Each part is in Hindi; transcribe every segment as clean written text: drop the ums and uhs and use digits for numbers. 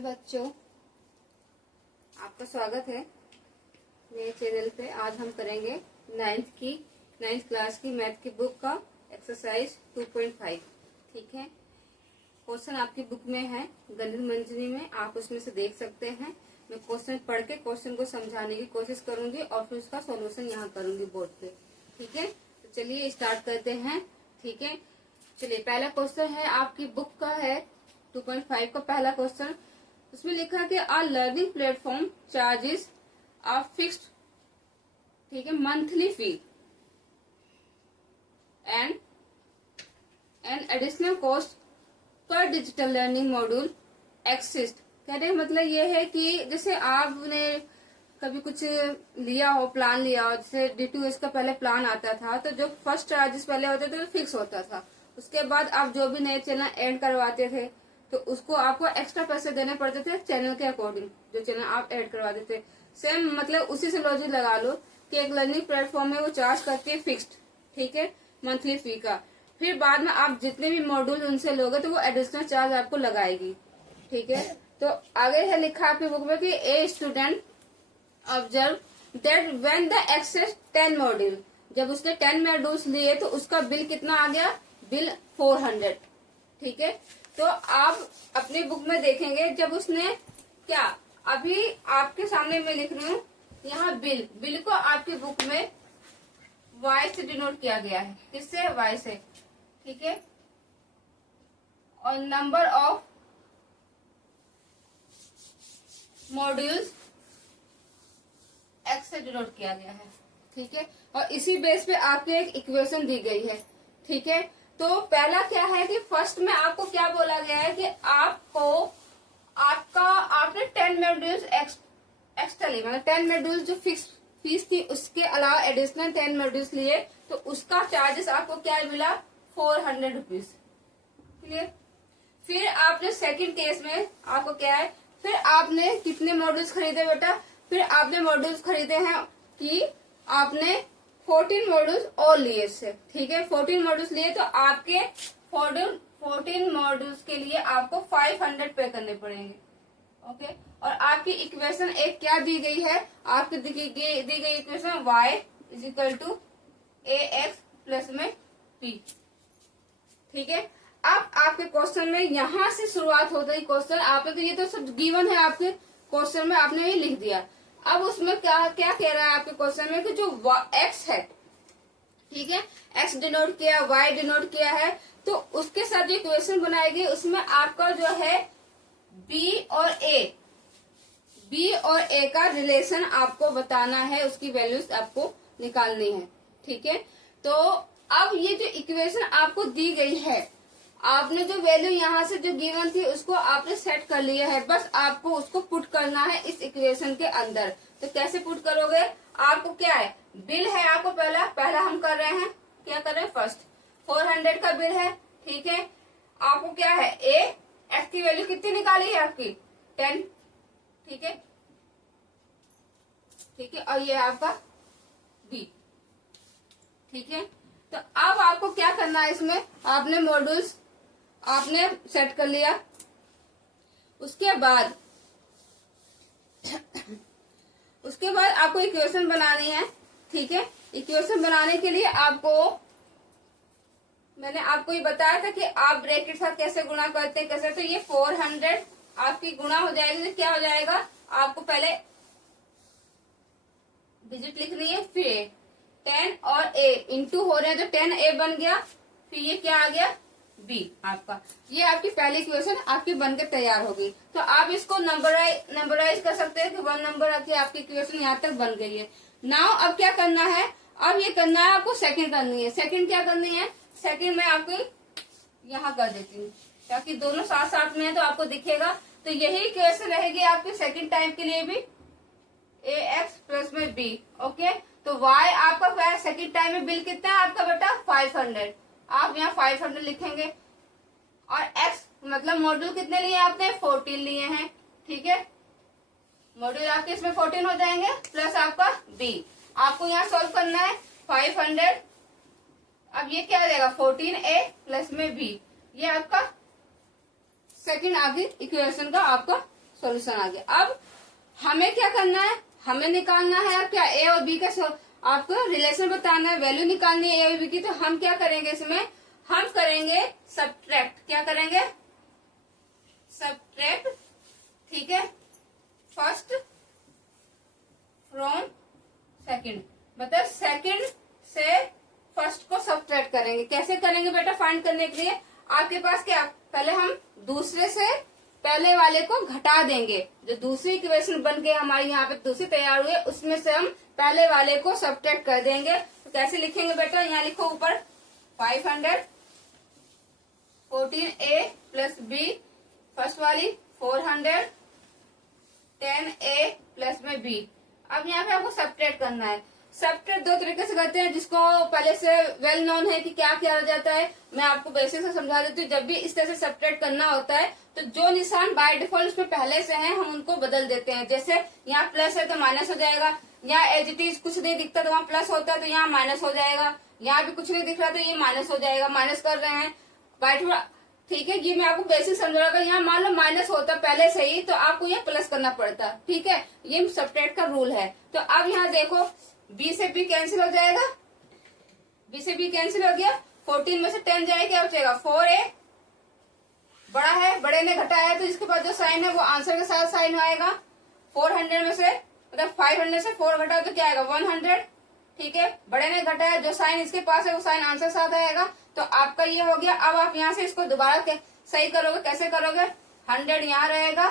हेलो बच्चों, आपका स्वागत है मेरे चैनल पे। आज हम करेंगे नाइन्थ क्लास की मैथ की बुक का एक्सरसाइज 2.5। ठीक है, क्वेश्चन आपकी बुक में है गणित मंजरी में, आप उसमें से देख सकते हैं। मैं क्वेश्चन पढ़ के क्वेश्चन को समझाने की कोशिश करूंगी और फिर उसका सॉल्यूशन यहाँ करूंगी बोर्ड पे। ठीक है, तो चलिए स्टार्ट करते हैं। ठीक है, चलिए पहला क्वेश्चन है आपकी बुक का है 2.5 का पहला क्वेश्चन। उसमें लिखा है कि आ लर्निंग प्लेटफॉर्म चार्जेस आ फिक्स्ड, ठीक है, monthly fee and an additional cost per digital learning module exist. कहने का मतलब ये है कि जैसे आपने कभी कुछ लिया हो, प्लान लिया हो, जैसे DTS का पहले प्लान आता था तो जो फर्स्ट चार्जेस पहले होते थे तो फिक्स होता था। उसके बाद आप जो भी नए चैनल ऐड करवाते थे तो उसको आपको एक्स्ट्रा पैसे देने पड़ते थे चैनल के अकॉर्डिंग, जो चैनल आप ऐड करवाते थे। सेम मतलब उसी से लॉजिक लगा लो कि एक लर्निंग प्लेटफॉर्म में वो चार्ज करती है फिक्स्ड, ठीक है, मंथली फी का। फिर बाद में आप जितने भी मॉड्यूल उनसे लोगे तो वो एडिशनल चार्ज आपको लगाएगी। ठीक है, तो आगे है लिखा आपकी बुक में कि a student observe that when the axis 10 module, जब उसने 10 मॉड्यूल्स लिए तो उसका बिल कितना आ गया, बिल 400। ठीक है, तो आप अपनी बुक में देखेंगे जब उसने क्या, अभी आपके सामने मैं लिख रही हूँ यहाँ बिल को आपकी बुक में वाई से डिनोट किया गया है। किससे? वाई से। ठीक है, और नंबर ऑफ मॉड्यूल्स एक्स से डिनोट किया गया है। ठीक है, और इसी बेस पे आपकी एक इक्वेशन दी गई है। ठीक है, तो पहला क्या है कि फर्स्ट में आपको क्या बोला गया है कि आपने 10 मॉड्यूल्स एक्स्ट्रा लिए, मतलब 10 मॉड्यूल्स जो फिक्स फीस थी उसके अलावा एडिशनल 10 मॉड्यूल्स लिए तो उसका चार्जेस आपको क्या मिला, 400 रुपीज। क्लियर। फिर आपने सेकंड केस में आपको क्या है, फिर आपने कितने मॉड्यूल्स खरीदे बेटा, फिर आपने मॉड्यूल्स खरीदे हैं कि आपने 14 मॉड्यूल्स और लिए इससे। ठीक है, 14 मॉड्यूल्स लिए तो आपके 14 मॉड्यूल्स के लिए आपको 500 पे करने पड़ेंगे। ओके, और आपकी इक्वेशन एक क्या दी गई है, आपकी दी गई equation y is equal to ax plus में p। ठीक है, अब आपके क्वेश्चन में यहां से शुरुआत होता है क्वेश्चन। आपने तो ये तो सब गिवन है आपके क्वेश्चन में, आपने ये लिख दिया। अब उसमें क्या क्या कह रहा है आपके क्वेश्चन में कि जो x है, ठीक है, x डिनोट किया, y डिनोट किया है, तो उसके साथ जो इक्वेशन बनाएगी उसमें आपका जो है b और a का रिलेशन आपको बताना है, उसकी वैल्यूज आपको निकालनी है। ठीक है, तो अब ये जो इक्वेशन आपको दी गई है, आपने जो वैल्यू यहाँ से जो गिवन थी उसको आपने सेट कर लिया है, बस आपको उसको पुट करना है इस इक्वेशन के अंदर। तो कैसे पुट करोगे, आपको क्या है, बिल है आपको पहला हम कर रहे हैं, क्या कर रहे हैं, फर्स्ट 400 का बिल है। ठीक है, आपको क्या है, एक्स की वैल्यू कितनी निकाली है आपकी 10। ठीक है, ठीक है, और ये आपका बी। ठीक है, तो अब आपको क्या करना है, इसमें आपने मॉड्यूल्स आपने सेट कर लिया। उसके बाद आपको इक्वेशन बनानी है। ठीक है, इक्वेशन बनाने के लिए मैंने आपको ये बताया था कि आप ब्रैकेट साथ कैसे गुणा करते हैं, कैसे, तो ये 400 आपकी गुणा हो जाएगी तो क्या हो जाएगा, आपको पहले डिजिट लिखनी है, फिर 10 और a इंटू हो रहे हैं तो 10a बन गया, फिर ये क्या आ गया, b आपका। ये आपकी पहली इक्वेशन आपकी बनकर तैयार होगी। तो आप इसको नंबराइज कर सकते हैं कि 1 नंबर आके आपकी इक्वेशन यहाँ तक बन गई है। नाउ अब क्या करना है, अब ये करना है आपको सेकंड करनी है। सेकंड क्या करनी है, सेकंड में आपको यहाँ कर देती हूँ ताकि दोनों साथ साथ में है तो आपको दिखेगा। तो यही इक्वेशन रहेगी आपकी सेकंड टाइम के लिए भी, ax प्लस में b। ओके, तो y आपका सेकंड टाइम में बिल कितना है आपका बेटा, 500। आप यहाँ 500 लिखेंगे, और x मतलब मॉड्यूल कितने लिए आपने, 14 लिए हैं। ठीक है, मॉड्यूल आपके इसमें 14 हो जाएंगे, प्लस आपका b। आपको यहाँ सॉल्व करना है 500। अब ये क्या हो जाएगा, 14a प्लस में b। ये आपका सेकंड आगे इक्वेशन का आपका सॉल्यूशन आ गया। अब हमें क्या करना है, हमें निकालना है अब क्या, ए और बी का आपको रिलेशन बताना है, वैल्यू निकालनी है ए और बी की। तो हम क्या करेंगे इसमें, हम करेंगे सब्ट्रैक्ट। क्या करेंगे, सब्ट्रैक्ट, ठीक है, फर्स्ट फ्रॉम सेकंड, मतलब सेकंड से फर्स्ट को सब्ट्रैक्ट करेंगे। कैसे करेंगे बेटा, फाइंड करने के लिए आपके पास क्या, पहले हम दूसरे से पहले वाले को घटा देंगे। जो दूसरी इक्वेशन बन के हमारी यहाँ पे दूसरी तैयार हुई है, उसमें से हम पहले वाले को सब्ट्रैक्ट कर देंगे। तो कैसे लिखेंगे बेटा, यहाँ लिखो ऊपर 514a प्लस बी, फर्स्ट वाली 410a प्लस में बी। अब यहाँ पे आपको सब्ट्रैक्ट करना है। सब्ट्रैक्ट दो तरीके से करते हैं, जिसको पहले से वेल नोन है कि क्या किया जाता है, मैं आपको बेसिक से समझा देती हूँ। जब भी इस तरह से सब्ट्रैक्ट करना होता है तो जो निशान बाय डिफॉल्ट उसमें पहले से है, हम उनको बदल देते हैं। जैसे यहाँ प्लस है तो माइनस हो जाएगा, यहाँ एज इट इज कुछ नहीं दिखता तो वहाँ प्लस होता है तो यहाँ माइनस हो जाएगा, यहाँ भी कुछ नहीं दिख रहा तो ये माइनस हो जाएगा। माइनस कर रहे हैं बाय डिफॉल्ट, ठीक है, ये मैं आपको बेसिक समझा रहा। यहाँ मान लो माइनस होता पहले से ही तो आपको यहाँ प्लस करना पड़ता, ठीक है, ये सब्ट्रैक्ट का रूल है। तो अब यहाँ देखो बी से बी कैंसिल हो जाएगा, बी से बी कैंसिल हो गया, 14 में से 10 जाएगा, क्या बचेगा 4a, बड़ा है, बड़े ने घटाया है तो इसके बाद जो साइन है वो आंसर के साथ साइन आएगा। 400 में से मतलब 500 से 4 घटा तो क्या आएगा 100, ठीक है, बड़े ने घटाया, जो साइन इसके पास है वो साइन आंसर साथ आएगा। तो आपका ये हो गया। अब आप यहाँ से इसको दोबारा सही करोगे, कैसे करोगे, 100 यहाँ रहेगा,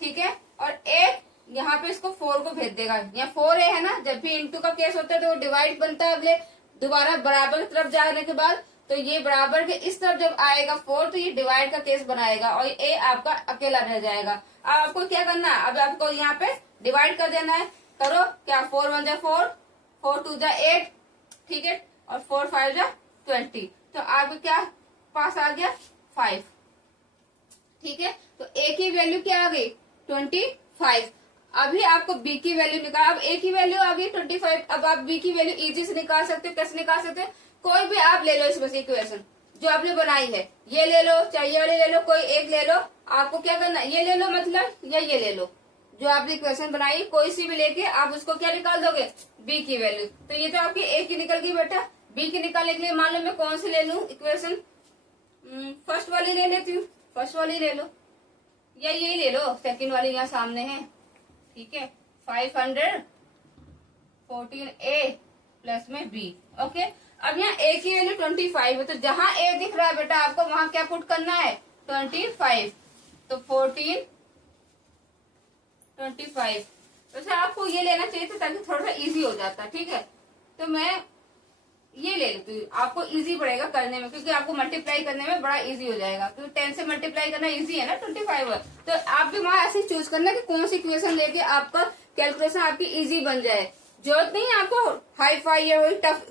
ठीक है, और 1 यहाँ पे इसको 4 को भेज देगा। यहाँ 4a है ना, जब भी इंटू का केस होता है तो वो डिवाइड बनता है अगले दोबारा बराबर की तरफ जाने के बाद। तो ये बराबर के इस तरफ जब आएगा 4 तो ये डिवाइड का केस बनाएगा और a आपका अकेला रह जाएगा। अब आपको क्या करना है, अब आपको यहाँ पे डिवाइड कर देना है। करो क्या, 4 1 जा 4, 4 2 जा 8, ठीक है, और 4 5 जा 20। तो आपको क्या पास आ गया 5, ठीक है। तो a की वैल्यू क्या आ गई 25। अभी आपको b की वैल्यू निकाल, अब a की वैल्यू आ गई 25। अब आप b की वैल्यू इजी से निकाल सकते हो। कैसे निकाल सकते हो, कोई भी आप ले लो इसमें से इक्वेशन जो आपने बनाई है, ये ले लो चाहे ये वाली ले लो, कोई एक ले लो। आपको क्या करना है, ये ले लो मतलब, या ये ले लो, जो आपने इक्वेशन बनाई कोई सी भी लेके आप उसको क्या निकाल दोगे, b की वैल्यू। तो ये तो आपकी a की निकल गई बेटा। b की निकालने के लिए मान लो मैं कौन सी ले लूं इक्वेशन, फर्स्ट वाली ले लेती हूँ, फर्स्ट वाली ले लो, या यही ले लो, सेकंड वाली यहाँ सामने है, ठीक है, 514a प्लस में b। ओके, अब यहाँ a की वैल्यू 25 है, तो जहां a दिख रहा है बेटा आपको वहां क्या पुट करना है 25। तो 14 25, वैसे आपको ये लेना चाहिए था ताकि थोड़ा सा इजी हो जाता, ठीक है। तो मैं ये ले लेती हूँ, आपको इजी पड़ेगा करने में, क्योंकि आपको मल्टीप्लाई करने में बड़ा इजी हो जाएगा, क्योंकि 10 से मल्टीप्लाई करना इजी है ना 25 है। तो आप भी वहां ऐसे चूज करना कि कौन सी इक्वेशन लेके आपका कैलकुलेशन आपकी इजी बन जाए। जरूरत नहीं है आपको हाई फाई या वही टफ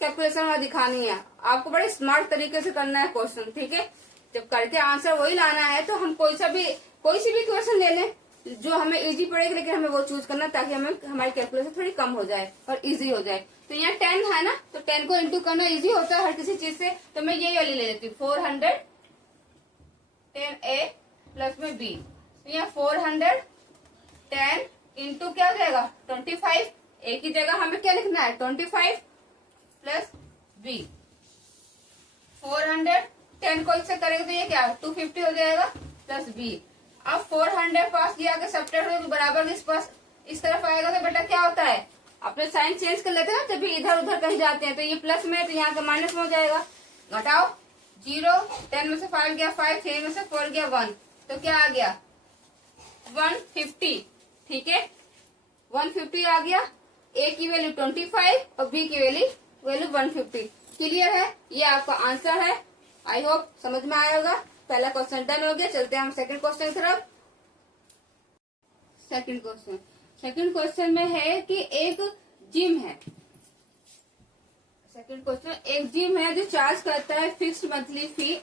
कैलकुलेशन वहां दिखानी है, आपको बड़े स्मार्ट तरीके से करना है क्वेश्चन, ठीक है। जब करके आंसर वही लाना है तो हम कोई सी भी क्वेश्चन ले लें जो हमें इजी पड़ेगी, लेकिन हमें वो चूज करना ताकि हमें हमारी कैलकुलेशन थोड़ी कम हो जाए और इजी हो जाए। तो यहाँ 10 है ना, तो 10 को इंटू करना इजी होता है हर किसी चीज से। तो मैं ये वाली ले लेती हूँ 410a प्लस में b। तो यहाँ 410 इंटू क्या हो जाएगा 25, a की जगह हमें क्या लिखना है 25 प्लस b। 410 को इससे करेंगे तो ये क्या 250 हो जाएगा प्लस b। अब 400 पास किया आगे सब्ट्रैक्ट हो तो बराबर इस पास इस तरफ आएगा तो बेटा क्या होता है, अपने साइन चेंज कर लेते हैं ना, जब भी इधर उधर कहीं जाते हैं तो ये प्लस में है तो यहाँ का माइनस में हो जाएगा। घटाओ 0, 10 में से 5 गया 5, 3 में से 4 गया 1, तो क्या आ गया 150, ठीक है, 150 आ गया। a की वैल्यू 25 और b की वैल्यू 150। क्लियर है, ये आपका आंसर है। आई होप समझ में आया होगा। पहला क्वेश्चन डन हो गया, चलते हैं हम सेकंड क्वेश्चन की तरफ। सेकंड क्वेश्चन में है कि एक जिम है, सेकंड क्वेश्चन, एक जिम है जो चार्ज करता है फिक्स्ड मंथली फी,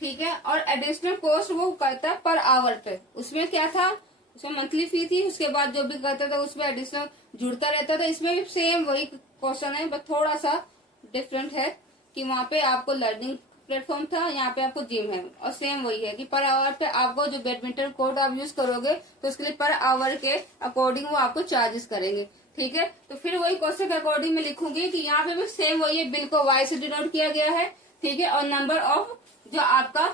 ठीक है, और एडिशनल कॉस्ट वो करता है पर आवर पे। उसमें क्या था, उसमें मंथली फी थी, उसके बाद जो भी करता था उसमें एडिशनल जुड़ता रहता था। इसमें भी सेम वही क्वेश्चन है, बट थोड़ा सा डिफरेंट है कि वहां पे आपको लर्निंग प्लेटफॉर्म था, यहाँ पे आपको जिम है, और सेम वही है कि पर आवर पे आपको जो बैडमिंटन कोर्ट आप यूज करोगे तो उसके लिए पर आवर के अकॉर्डिंग वो आपको चार्जेस करेंगे। ठीक है, तो फिर वही क्वेश्चन के अकॉर्डिंग मैं लिखूंगी कि यहाँ पे भी सेम वही है, बिल को वाई से डिनोट किया गया है। ठीक है, और नंबर ऑफ जो आपका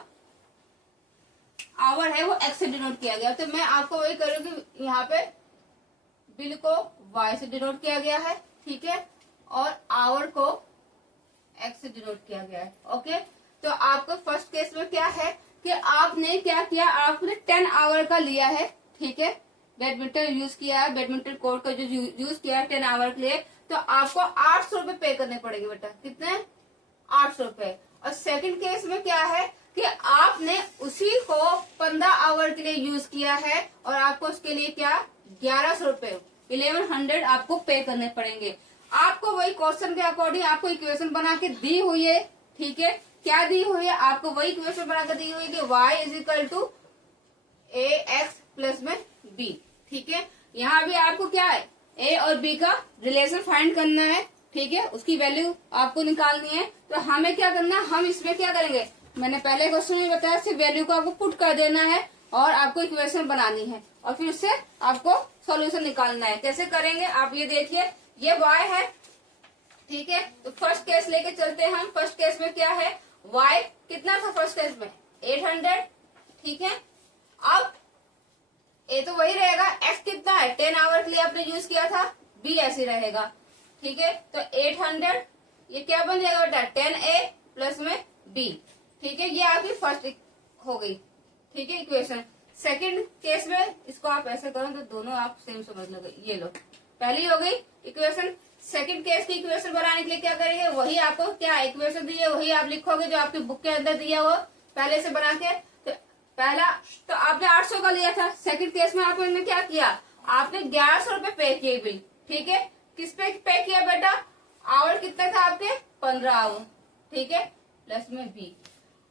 आवर है वो एक्स से डिनोट किया गया। तो मैं आपको वही करूंगी, यहाँ पे बिल को वाई से डिनोट किया गया है। ठीक है, और आवर को एक्स से डिनोट किया गया है। ओके, तो आपको फर्स्ट केस में क्या है कि आपने क्या किया, आपने 10 आवर का लिया है। ठीक है, बैडमिंटन यूज किया है, बैडमिंटन कोर्ट का जो यूज किया है 10 आवर के लिए, तो आपको 800 रुपए पे करने पड़ेंगे बेटा। कितने? 800 रुपए। और सेकंड केस में क्या है कि आपने उसी को 15 आवर के लिए यूज किया है और आपको उसके लिए क्या 1100 रुपए 1100 आपको पे करने पड़ेंगे। आपको वही क्वेश्चन के अकॉर्डिंग आपको इक्वेशन बना के दी हुई है। ठीक है, क्या दी हुई है? आपको वही इक्वेशन बना के दी हुई है कि y is equal to a x plus में b। ठीक है, यहाँ भी आपको क्या है a और b का रिलेशन फाइंड करना है। ठीक है, उसकी वैल्यू आपको निकालनी है। तो हमें क्या करना है, हम इसमें क्या करेंगे, मैंने पहले क्वेश्चन में बताया, सिर्फ वैल्यू को आपको पुट कर देना है और आपको इक्वेशन बनानी है और फिर उससे आपको सॉल्यूशन निकालना है। कैसे करेंगे आप ये देखिए, ये y है। ठीक है, तो फर्स्ट केस लेके चलते हैं हम। फर्स्ट केस में क्या है, y कितना था फर्स्ट केस में 800। ठीक है, अब a तो वही रहेगा, x कितना है 10 आवर के लिए आपने यूज किया था, b ऐसे रहेगा। ठीक है, तो 800 ये क्या बन जाएगा बेटा 10a प्लस में b। ठीक है, ये आपकी फर्स्ट हो गई। ठीक है, इक्वेशन। सेकंड केस में इसको आप ऐसे करो तो दोनों आप सेम समझ लोगे। ये लो, पहली हो गई इक्वेशन। सेकंड केस की इक्वेशन बनाने के लिए क्या करेंगे, वही आपको क्या इक्वेशन दी है वही आप लिखोगे जो आपकी बुक के अंदर दिया हो पहले से बना के। तो पहला तो आपने 800 का लिया था, सेकंड केस में आपने क्या किया, आपने 1100 रुपए पे किए बिल। ठीक है, किस पे किया बेटा, आवर कितना था आपके 15 आवर। ठीक है, प्लस में b।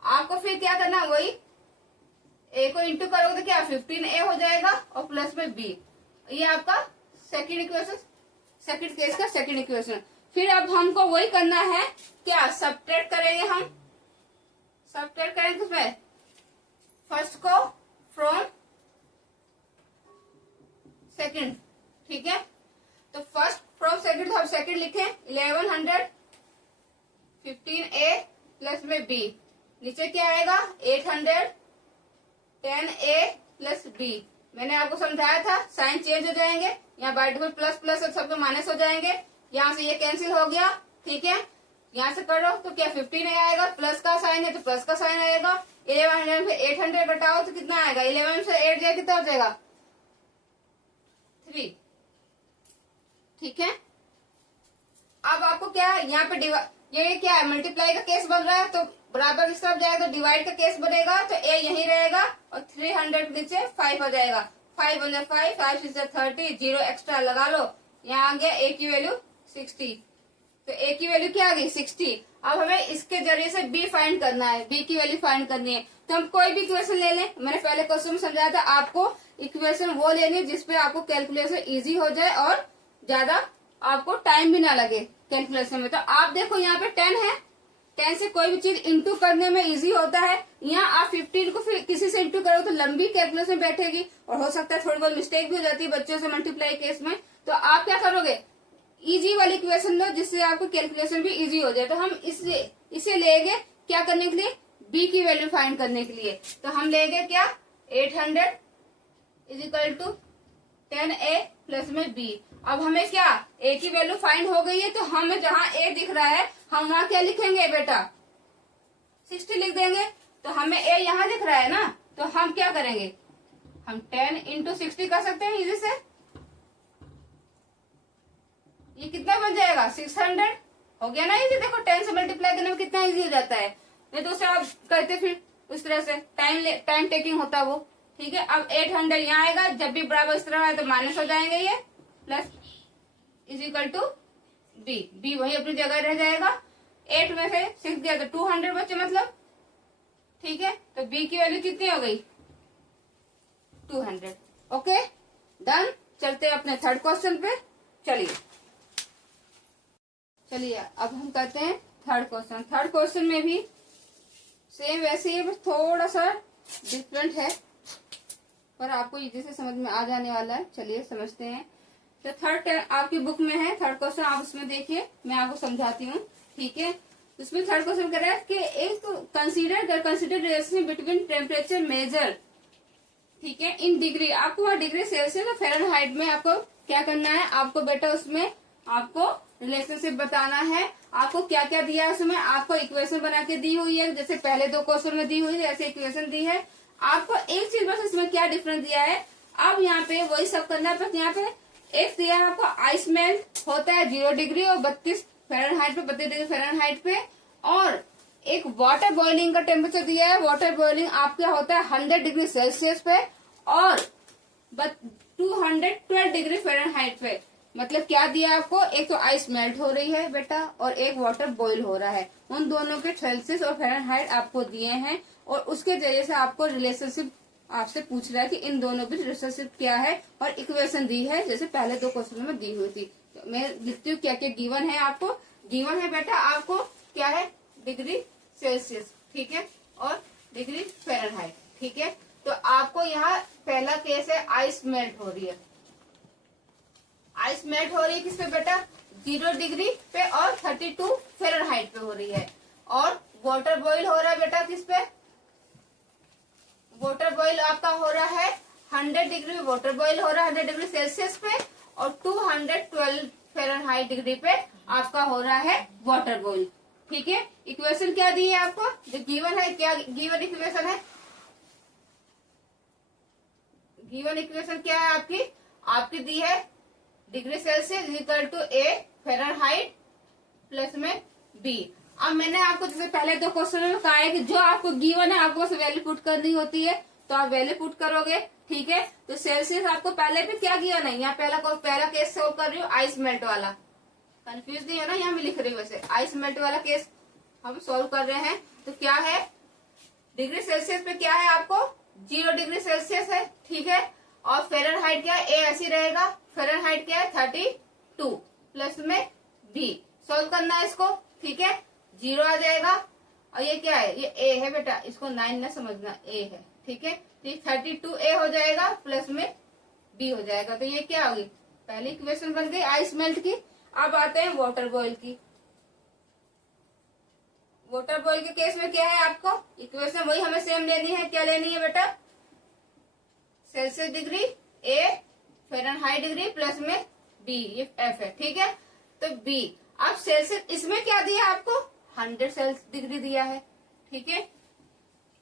आपको फिर क्या करना, वही a को इंटू करोगे तो क्या 15a हो जाएगा और प्लस में b। ये आपका सेकंड इक्वेशन, सेकंड केस का सेकंड इक्वेशन। फिर अब हमको वही करना है, क्या सब्ट्रैक्ट करेंगे हम, सब्ट्रैक्ट करेंगे उसमें फर्स्ट को फ्रॉम सेकंड। ठीक है, तो फर्स्ट फ्रॉम सेकंड, तो हम सेकंड लिखे 1100 15a प्लस में b। नीचे क्या आएगा 800 10a प्लस b। मैंने आपको समझाया था साइन चेंज हो जाएंगे, यहाँ बाय डिफॉल्ट प्लस प्लस सबके माइनस हो जाएंगे, यहाँ से ये कैंसिल हो गया। ठीक है, यहाँ से करो तो क्या 15a आएगा, प्लस का साइन है तो प्लस का साइन आएगा। 1100 से 800 घटाओ तो कितना आएगा, 11 से 8 जाए कितना हो जाएगा 3। ठीक है, अब आपको क्या यहाँ पे ये क्या है मल्टीप्लाई का केस बन रहा है, तो बराबर इस तरफ जाएगा तो डिवाइड का केस बनेगा, तो a यही रहेगा और 300 नीचे 5 हो जाएगा। 5 बन जाए 5, 5 से 30, 0 एक्स्ट्रा लगा लो, यहाँ आ गया a की वैल्यू 60। तो a की वैल्यू क्या आ गई 60। अब हमें इसके जरिए से b फाइंड करना है, b की वैल्यू फाइंड करनी है। तो हम कोई भी इक्वेशन ले लें, मैंने पहले क्वेश्चन में समझाया था आपको इक्वेशन वो लेनी है जिसपे आपको कैलकुलेशन इजी हो जाए और ज्यादा आपको टाइम भी ना लगे कैलकुलेशन में। तो आप देखो यहाँ पे 10 है, 10 से कोई भी चीज इंटू करने में इजी होता है। यहाँ आप 15 को फिर किसी से इंटू करो तो लंबी कैलकुलेशन बैठेगी और हो सकता है थोड़ी बहुत मिस्टेक भी हो जाती है बच्चों से मल्टीप्लाई केस में। तो आप क्या करोगे, इजी वाली इक्वेशन लो जिससे आपको कैलकुलेशन भी इजी हो जाए। तो हम इसे लेंगे क्या करने के लिए, b की वैल्यू फाइंड करने के लिए। तो हम लेंगे क्या 800 is equal to 10a plus में b। अब हमें क्या a की वैल्यू फाइंड हो गई है, तो हमें जहाँ a दिख रहा है हम वहाँ क्या लिखेंगे बेटा 60 लिख देंगे। तो हमें a यहाँ दिख रहा है ना, तो हम क्या करेंगे, हम 10 इंटू 60 कर सकते हैं इजी से। ये कितना बन जाएगा 600 हो गया ना इजी। देखो 10 से मल्टीप्लाई करने में कितना इजी हो जाता है, नहीं तो उसे आप करते फिर उस तरह से टाइम टेकिंग होता वो। ठीक है, अब 800 यहाँ आएगा, जब भी बराबर इस तरह है तो माइनस हो जाएंगे ये, plus is equal to b वही अपनी जगह रह जाएगा। 8 में से 6 दिया तो 200 बच्चे मतलब। ठीक है, तो b की वैल्यू कितनी हो गई 200। Okay done. चलते हैं अपने थर्ड क्वेश्चन पे। चलिए अब हम करते हैं थर्ड क्वेश्चन। थर्ड क्वेश्चन में भी सेम वैसे ही है, बस थोड़ा सा डिफरेंट है, पर आपको इजी से समझ में आ जाने वाला है। चलिए समझते हैं। तो थर्ड आपकी बुक में है थर्ड क्वेश्चन, आप उसमें देखिए, मैं आपको समझाती हूँ। ठीक है, उसमें थर्ड क्वेश्चन कह रहा है कि एक consider relation between temperature measure, ठीक है, इन डिग्री। आपको वहाँ डिग्री सेल्सियस और फ़ारेनहाइट में आपको क्या करना है, आपको बेटा उसमें आपको रिलेशनशिप बताना है। आपको क्या क्या दिया है उसमें, आपको इक्वेशन बना के दी हुई है, जैसे पहले दो क्वेश्चन में दी हुई है ऐसे इक्वेशन दी है। आपको एक चीज बस इसमें क्या डिफरेंस दिया है, अब यहाँ पे वही सब करना है। बस यहाँ पे एक दिया है आपको, आइस मेल्ट होता है 0 डिग्री और 32 फ़ारेनहाइट पे, 32 डिग्री फ़ारेनहाइट पे। और एक वाटर बॉइलिंग का टेम्परेचर दिया है, वाटर बॉइलिंग आपका होता है 100 डिग्री सेल्सियस पे और 212 डिग्री फ़ारेनहाइट पे। मतलब क्या दिया आपको, एक तो आइस मेल्ट हो रही है बेटा और एक वाटर बॉईल हो रहा है, उन दोनों के सेल्सियस और फ़ारेनहाइट आपको दिए हैं। और उसके जरिए से आपको रिलेशनशिप आपसे पूछ रहा है कि इन दोनों बीच रिलेशनशिप क्या है, और इक्वेशन दी है जैसे पहले दो क्वेश्चन में दी हुई थी। तो मैं लिखती हूँ क्या क्या गिवन है आपको। गिवन है बेटा आपको क्या है, डिग्री सेल्सियस, ठीक है, और डिग्री फ़ारेनहाइट, ठीक है। तो आपको यहाँ पहला केस है, आइस मेल्ट हो रही है। आइस मेल्ट हो रही है किस पे बेटा, 0 डिग्री पे और 32 फ़ारेनहाइट पे हो रही है। और वाटर बॉईल हो रहा है बेटा किस पे, वाटर बॉईल आपका हो रहा है 100 डिग्री पे, वाटर बॉईल हो रहा है 100 डिग्री सेल्सियस पे, और 212 फ़ारेनहाइट डिग्री पे आपका हो रहा है वाटर बॉईल, ठीक है। इक्वेशन क्या दी है आपको, जो गिवन है, क्या गिवन इक्वेशन है, गिवन इक्वेशन क्या है आपकी दी है degree Celsius equal to a Fahrenheit plus में बी। अब मैंने आपको जैसे पहले दो क्वेश्चन में कहा है कि जो आपको गिवन है आपको वैल्यू पुट करनी होती है, तो आप वैल्यू पुट करोगे, ठीक है। तो सेल्सियस आपको पहले भी क्या गिवन है, यहाँ पहला केस सोल्व कर रही हूँ, आइस मेल्ट वाला, कंफ्यूज नहीं है ना, यहाँ मैं लिख रही हूँ। वैसे आइस मेल्ट वाला केस हम सोल्व कर रहे हैं। तो क्या है, डिग्री सेल्सियस पे क्या है आपको 0 डिग्री सेल्सियस है, ठीक है। और फ़ारेनहाइट क्या है, ए ऐसी रहेगा, फ़ारेनहाइट क्या है 32 प्लस में बी। सोल्व करना है इसको, ठीक है, 0 आ जाएगा। और ये क्या है, ये ए है बेटा, इसको 9 ना समझना, ए है, ठीक है। तो ये 32 ए हो जाएगा प्लस में बी हो जाएगा। तो ये क्या होगी, पहली इक्वेशन बन गई आइस मेल्ट की। अब आते हैं वाटर बॉईल की। वाटर बॉईल के केस में क्या है, आपको इक्वेशन वही हमें सेम लेनी है। क्या लेनी है बेटा, सेल्सियस डिग्री ए फ़ारेनहाइट डिग्री प्लस में बी, ये एफ है, ठीक है। तो बी, अब सेल्सियस इसमें क्या दिया आपको 100 सेल्सियस डिग्री दिया है, ठीक है।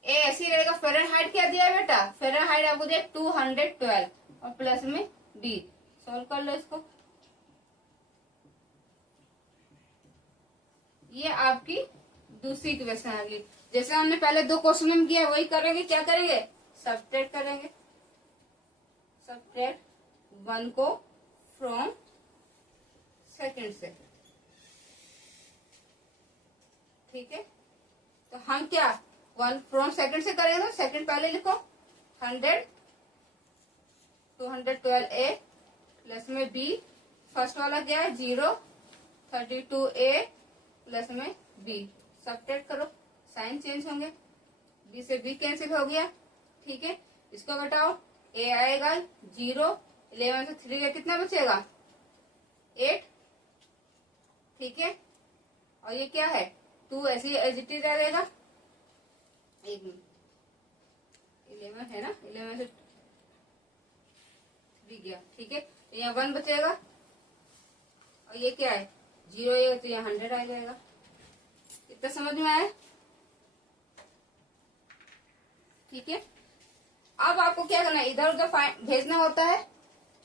ए ऐसी रहेगा, फ़ारेनहाइट क्या दिया है बेटा, फ़ारेनहाइट आपको दिया 212 और प्लस में बी। सॉल्व कर लो इसको, ये आपकी दूसरी इक्वेशन आ गई। जैसे हमने पहले दो क्वेश्चन में किया वही करेंगे, क्या करेंगे, सब्ट्रैक्ट करेंगे, सब्ट्रैक्ट 1 को फ्रॉम सेकंड से, ठीक है। तो हम क्या 1 फ्रॉम सेकंड से करेंगे, तो सेकंड पहले लिखो 100 212 ए प्लस में बी। फर्स्ट वाला क्या है 0 32 ए प्लस में बी। सब्ट्रैक्ट करो, साइन चेंज होंगे, बी से बी कैंसिल हो गया, ठीक है। इसको घटाओ, ए आएगा 0, 11 से 3 का कितना बचेगा 8, ठीक है। और ये क्या है 2 ऐसे एज इट इज आ जाएगा, 11 है ना, 11 से 3 गया, ठीक है। तो यहाँ 1 बचेगा और ये क्या है 0 है, तो यहाँ 100 आ जाएगा। इतना समझ में आया, ठीक है। अब आपको क्या करना है, इधर उधर भेजना होता है,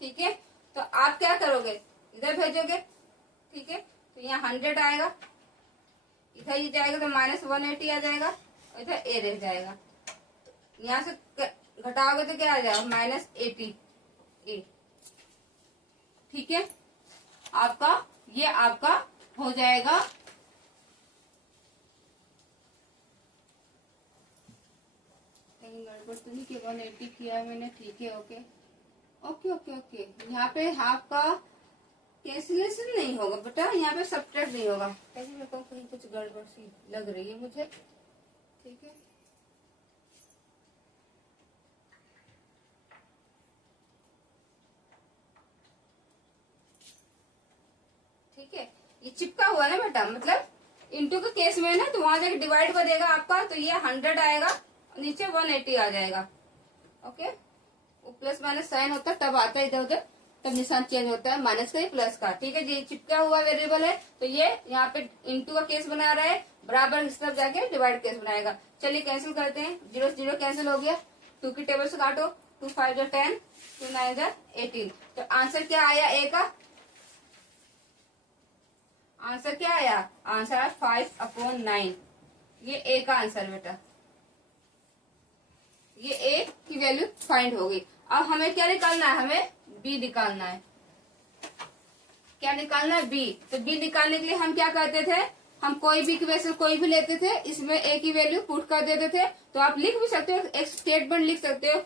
ठीक है। तो आप क्या करोगे, इधर भेजोगे, ठीक है। तो यहाँ 100 आएगा, इधर ये जाएगा तो -180 आ जाएगा और इधर ए रह जाएगा। यहाँ से घटाओगे तो क्या आ जाएगा -80 ए, ठीक है। आपका ये आपका हो जाएगा गड़बड़ तो नहीं कि 180 किया मैंने, ठीक है, ओके ओके ओके ओके। यहाँ पे हाफ का कैंसिलेशन नहीं होगा बेटा, यहाँ पे सब्ट्रैक्ट नहीं होगा। कहीं मेरे को कहीं कुछ गड़बड़ सी लग रही है मुझे, ठीक है, ठीक है, ये चिपका हुआ ना बेटा, मतलब इंटू के केस में ना तो वहां जाके डिवाइड कर देगा आपका, तो ये 100 आएगा, नीचे 180 आ जाएगा। ओके, वो प्लस माइनस साइन होता है तब आता है इधर उधर, तब निशान चेंज होता है माइनस का ही प्लस का। ठीक है जी, चिपका हुआ वेरिएबल है तो ये यहाँ पे इंटू का केस बना रहा है, बराबर इस तरफ जाके डिवाइड केस बनाएगा। चलिए कैंसिल करते हैं, 0 0 कैंसिल हो गया, 2 की टेबल से काटो, 2 5 जो 10, 2 9 जो 18। तो आंसर क्या आया ए का? आंसर क्या आया? आंसर है 5/9। ये ए का आंसर बेटा, ये ए की वैल्यू फाइंड हो गई। अब हमें क्या निकालना है? हमें बी निकालना है। क्या निकालना है? बी। तो बी निकालने के लिए हम क्या करते थे? हम कोई भी इक्वेशन कोई भी लेते थे, इसमें ए की वैल्यू पुट कर देते थे। तो आप लिख भी सकते हो, एक स्टेटमेंट लिख सकते हो,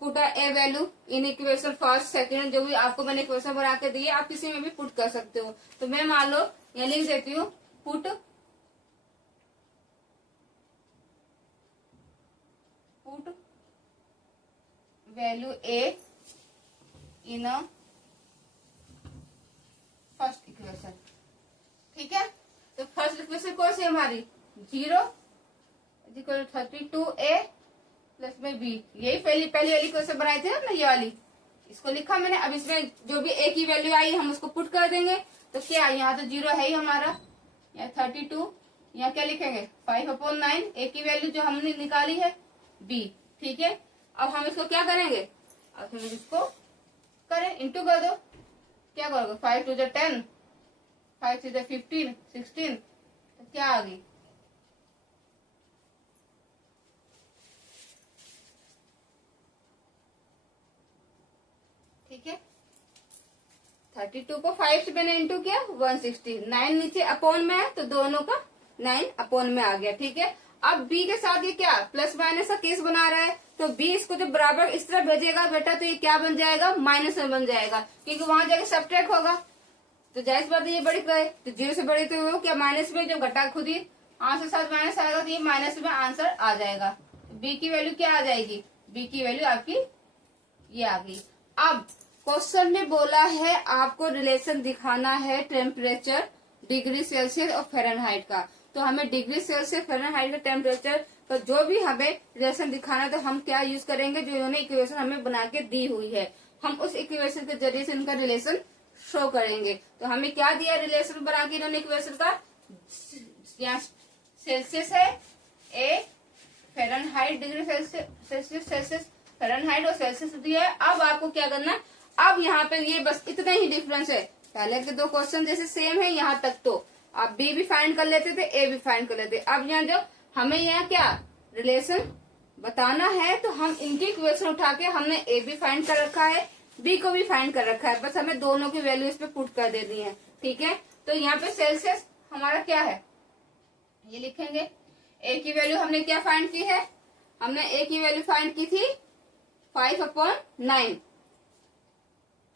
put a value in equation first second, जो भी आपको मैंने इक्वेशन बना के दी है आप किसी में भी पुट कर सकते हो। तो मैं मान लो यहाँ लिख देती हूँ, put value A in a first equation. ठीक है, तो फर्स्ट इक्वेशन कौन सी हमारी? 0 इक्वल 32a प्लस में बी। यही पहली वाली इक्वेशन बनाई थी ना, ये वाली, इसको लिखा मैंने। अब इसमें जो भी a की वैल्यू आई हम उसको पुट कर देंगे। तो क्या, यहाँ तो 0 है ही हमारा, यहाँ 32, यहाँ क्या लिखेंगे? 5/9, a की वैल्यू जो हमने निकाली है b। ठीक है, अब हम इसको क्या करेंगे? अब हम इसको करें, इंटू कर दो। क्या करोगे? 5 2 10, 5 3 15, 16। तो क्या आ गई? ठीक है, 32 को 5 से मैंने इंटू किया, 160। 9 नीचे अपॉन में है तो दोनों का 9 अपॉन में आ गया। ठीक है, अब b के साथ ये क्या प्लस माइनस का केस बना रहा है, तो b इसको जब बराबर इस तरह भेजेगा बेटा तो ये क्या बन जाएगा? माइनस में बन जाएगा, क्योंकि वहां जाके सब्ट्रैक्ट होगा। तो जाहिर बात है ये बड़ी है, तो 0 से बड़ी तो वो क्या माइनस में, जब घटा खुद ही आंसर साथ माइनस आएगा तो ये माइनस में आंसर आ जाएगा। तो b की वैल्यू क्या आ जाएगी? b की वैल्यू आपकी ये आ गई। अब क्वेश्चन में बोला है आपको रिलेशन दिखाना है टेम्परेचर डिग्री सेल्सियस और फ़ारेनहाइट का। तो हमें डिग्री सेल्सियस फ़ारेनहाइट का टेम्परेचर का जो भी हमें रिलेशन दिखाना है, तो हम क्या यूज करेंगे? जो इन्होंने इक्वेशन हमें बना के दी हुई है, हम उस इक्वेशन के जरिए से इनका रिलेशन शो करेंगे। तो हमें क्या दिया रिलेशन बना के इन्होंने इक्वेशन का? यहाँ सेल्सियस है, ए फ़ारेनहाइट डिग्री सेल्सियस फ़ारेनहाइट और सेल्सियस दिया है। अब आपको क्या करना है? अब यहाँ पे ये बस इतना ही डिफरेंस है, पहले के दो क्वेश्चन जैसे सेम है यहाँ तक, तो आप बी भी फाइंड कर लेते थे, ए भी फाइंड कर लेते। अब यहाँ जब हमें यहाँ क्या रिलेशन बताना है, तो हम इनकी इक्वेशन उठा के हमने ए भी फाइंड कर रखा है, बी को भी फाइंड कर रखा है, बस हमें दोनों की वैल्यू इस पे पुट कर दे दी है। ठीक है, तो यहाँ पे सेल्सियस हमारा क्या है ये लिखेंगे। ए की वैल्यू हमने क्या फाइंड की है? हमने ए की वैल्यू फाइंड की थी 5/9।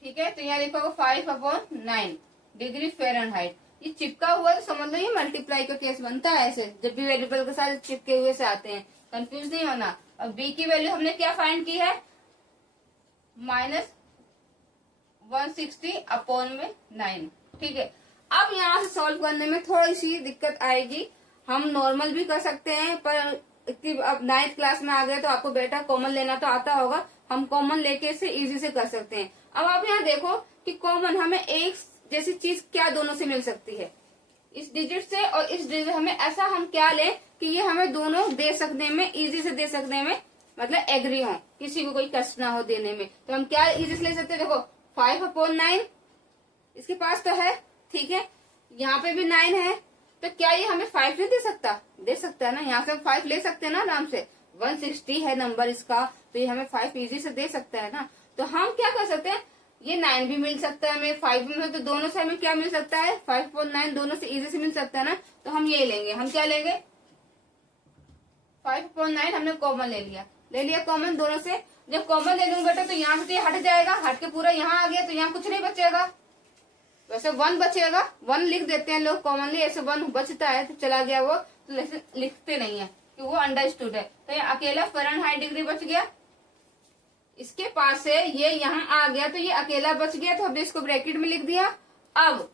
ठीक है, तो यहाँ लिखोगे 5/9 डिग्री फ़ारेनहाइट। ये चिपका हुआ तो समझ लो ये मल्टीप्लाई का केस बनता है ऐसे, जब भी वेरिएबल के साथ चिपके हुए से आते हैं, कंफ्यूज नहीं होना। अब बी की वैल्यू हमने क्या फाइंड की है? -160/9। ठीक है, अब यहाँ से सॉल्व करने में थोड़ी सी दिक्कत आएगी। हम नॉर्मल भी कर सकते हैं, पर अब 9th क्लास में आ गए तो आपको बेटा कॉमन लेना तो आता होगा, हम कॉमन लेके इसे इजी से कर सकते हैं। अब आप यहाँ देखो कि कॉमन हमें एक जैसी चीज क्या दोनों से मिल सकती है? इस डिजिट से और इस डिजिट, हमें ऐसा हम क्या लें कि ये हमें दोनों दे सकने में, इजी से दे सकने में, मतलब एग्री हो, किसी को कोई कष्ट ना हो देने में। तो हम क्या इजी से ले सकते हैं? देखो 5/9 इसके पास तो है, ठीक है, यहाँ पे भी 9 है, तो क्या ये हमें 5 नहीं दे सकता? दे सकता है ना, यहाँ से हम 5 ले सकते हैं ना आराम से। 160 है नंबर इसका, तो ये हमें 5 इजी से दे सकता है ना। तो हम क्या कर सकते हैं? ये 9 भी मिल सकता है हमें, 5 भी मिल, तो दोनों से हमें क्या मिल सकता है? 5/9 दोनों से इजी से मिल सकता है ना। तो हम ये लेंगे, हम क्या लेंगे? 5/9 हमने कॉमन ले लिया कॉमन दोनों से। जब कॉमन ले लूंगा बेटा तो यहाँ से हट जाएगा, हट के पूरा यहाँ आ गया, तो यहाँ कुछ नहीं बचेगा। वैसे 1 बचेगा, 1 लिख देते हैं लोग कॉमनली, ऐसे 1 बचता है तो चला गया वो, तो लिखते नहीं है कि वो अंडरस्टूड है। तो ये अकेला फ़ारेनहाइट डिग्री बच गया, इसके पास से ये यहाँ आ गया तो ये अकेला बच गया, तो हमने इसको ब्रैकेट में लिख दिया। अब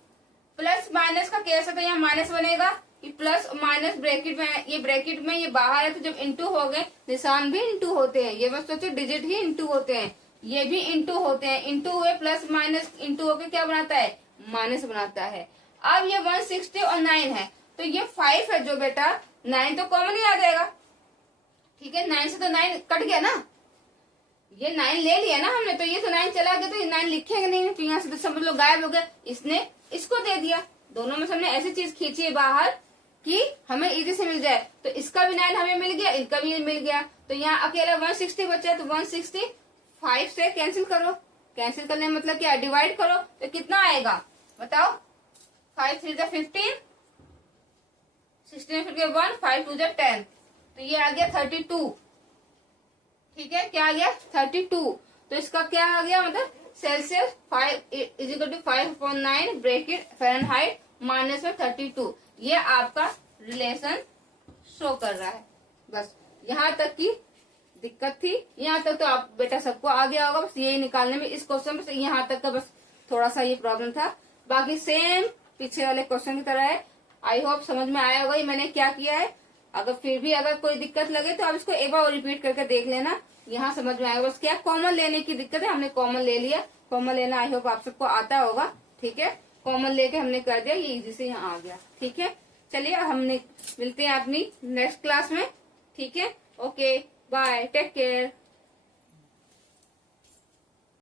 प्लस माइनस का केस है तो यहाँ माइनस बनेगा, कि प्लस माइनस ब्रैकेट में, ये ब्रैकेट में ये बाहर है तो जब इंटू हो गए, निशान भी इंटू होते हैं, ये बस सोचो डिजिट ही इंटू होते हैं, ये भी इंटू होते हैं, इंटू हुए प्लस माइनस इंटू होके क्या बनाता है, माइनस बनाता है। अब ये 160 और 9 है, तो ये 5 है जो बेटा, 9 तो कॉमन ही आ जाएगा, ठीक है, 9 से तो 9 कट गया ना, ये 9 ले लिया ना हमने, तो ये तो 9 चला गया, तो ये 9 लिखेंगे नहीं, तो यहाँ से तो समझ लो गायब हो गया, इसने इसको दे दिया। दोनों में से हमने ऐसी चीज खींची है बाहर कि हमें इजी से मिल जाए, तो इसका भी 9 हमें मिल गया, इनका भी मिल गया, तो यहाँ अकेला 160 बचा है, तो 165 से कैंसिल करो, कैंसिल करने मतलब क्या, डिवाइड करो, तो कितना आएगा बताओ, 5 3 जा 15, 16 फिर गया 1, 5 2 जा 10, तो ये आ गया 32, ठीक है, क्या आ गया 32, तो इसका क्या आ गया मतलब Celsius 5 is equal to 5/9 bracket Fahrenheit minus में 32, ये आपका रिलेशन शो कर रहा है। बस यहाँ तक की दिक्कत थी, यहाँ तक तो आप बेटा सबको आ गया होगा, बस यही निकालने में, इस क्वेश्चन में यहाँ तक का बस थोड़ा सा ये प्रॉब्लम था, बाकी सेम पीछे वाले क्वेश्चन की तरह है। आई होप समझ में आया होगा ये मैंने क्या किया है। अगर फिर भी अगर कोई दिक्कत लगे तो आप इसको एक बार रिपीट करके देख लेना, यहाँ समझ में आएगा। बस क्या कॉमन लेने की दिक्कत है, हमने कॉमन ले लिया, कॉमन लेना आई होप आप सबको आता होगा, ठीक है, कॉमन लेके हमने कर दिया, ये इजी से यहाँ आ गया, ठीक है। चलिए हमने मिलते हैं अपनी नेक्स्ट क्लास में, ठीक है, ओके बाय, टेक केयर।